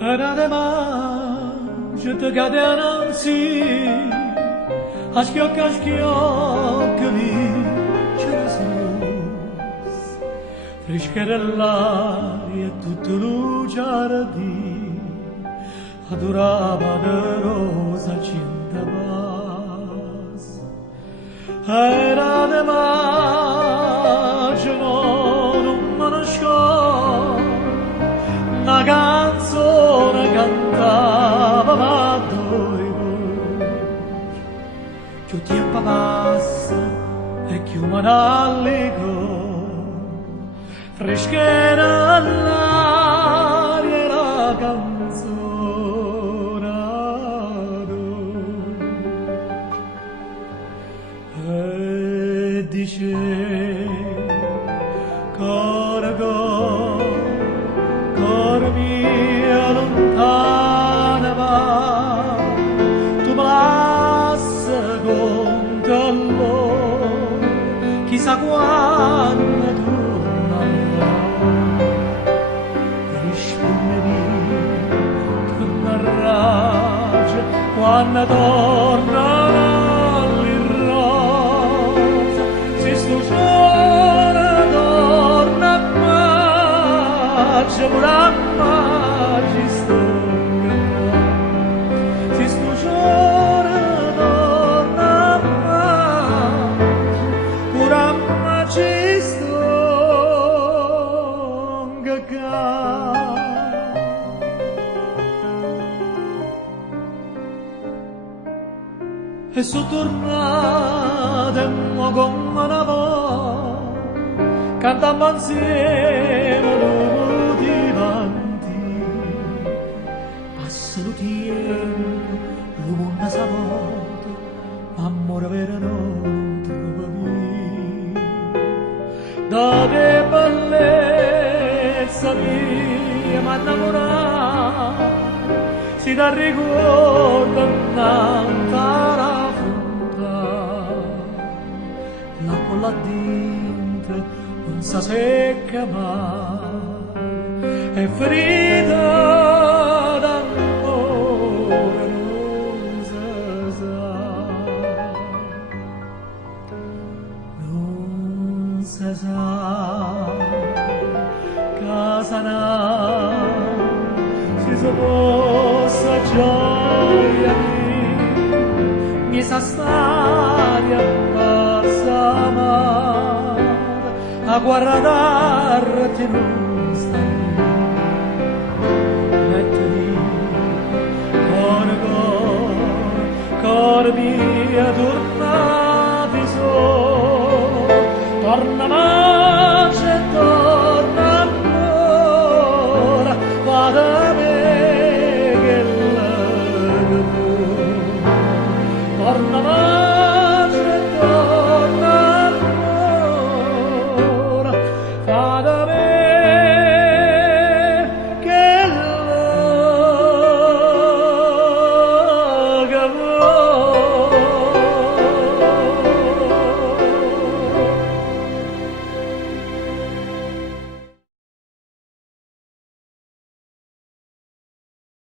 Era demais, je te gardais un anzi, a schiocco lì c'era sus, fresca dell'aria e tutto il giardino, adorava de rosa cinta bassa. Era demais, non me ne scordo, una canzone cantava ma due voci. Più tempo passa e più mi rallegro, freschera l'aria e la canzone e dice cora cora mia lontana va, tu me lascia con te chissà quando tornerà, rispondi con la ragia quando tornerà l'irrosa, se sto giorno torna a maggio pure a maggio sto se sto giorno torna a maggio pure a maggio sto e sono tornata e mo come una volta cantammo insieme dopo davanti, passa il tempo, il mondo si vuota, amore vero non trova via, da che bellezza mia mi innamorata, si dà ricordo innanzi alla fronte, l'acqua là dentro non si secca mai, è ferita d'amore non si sa, non si sa, casa si possa gioia mi sa storia passa a guardarti